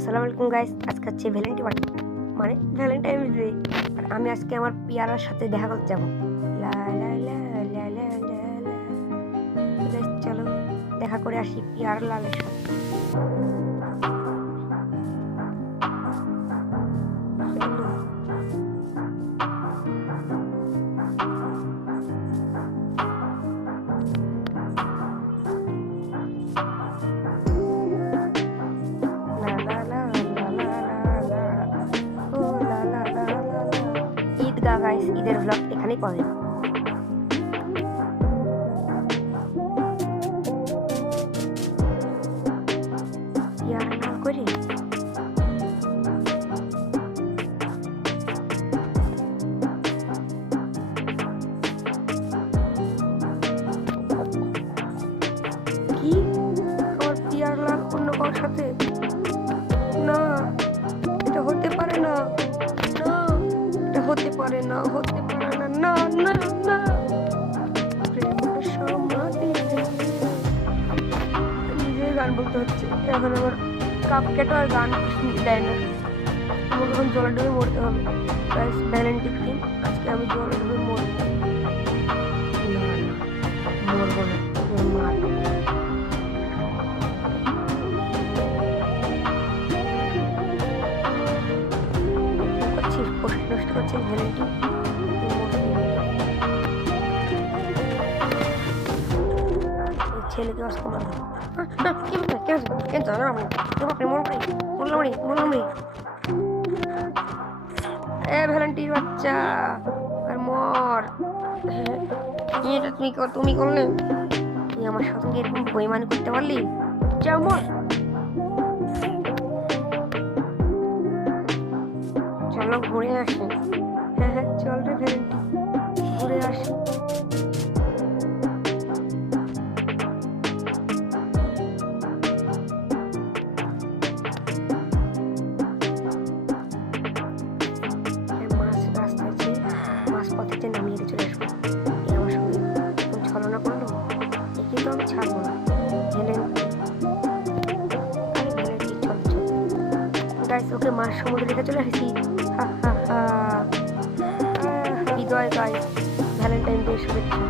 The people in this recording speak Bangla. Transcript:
আসসালামু আলাইকুম গাইস, আজকে হচ্ছে ভ্যালেন্টাইন মানে ভ্যালেন্টাইন ডে। আর আমি আজকে আমার পিয়ারার সাথে দেখা করতে যাবো। লা লা লা লা লা লা লা। গাইস চলো দেখা করে আসি পিয়ারা লালের সাথে। চলো। লা লা লা লা লা লা লা। ও লা লা লা লা লা। ঈদগাহ গাইস, ঈদের ভ্লগ এখানেই পাবেন। পিয়ারা লাল করে কি আমার পিয়ার লাল অন্য কারোর সাথে? না, এটা হতে পারে না। না, এটা হতে পারে না, হতে পারে না। না না না, প্রেমটা সমাধি রে। নিজেই গান বলতে হচ্ছে এখন। আমার কাপ কেটো আর গান দেয় না। আমাকে এখন জলে ডুবে মরতে হবে। গাইস ভ্যালেন্টাইন দিন, আজকে আমি জলে ডুবে মরবো। না না, মরবো না, তোর মার। করছিস পোস্ট নষ্ট করছিস ভ্যালেন্টাইন। ছেলেকে আসতে পারে কি বলতে কেন কেন জানো আমি বাপরে মরমরি এ ভ্যালেন্টির বাচ্চা আর মর। এটা তুমি করলে? তুই আমার সঙ্গে এরকম বইমানি করতে পারলি? যা মর। চলো ঘুরে আসি। হ্যাঁ হ্যাঁ চল রে ভ্যালেন্টি, ঘুরে আসি। পথে নামিয়ে চলে আসবো। এ আমার সঙ্গে ছলনা করলো, এ কিন্তু আমি ছাড়বো না। ভ্যালেন্টি চল চল গাইস, ওকে মার সমুদ্রে রেখে চলে আসি। হা হা হা। বিদায় গাইস, ভ্যালেন্টাইন ডে শুভেচ্ছা।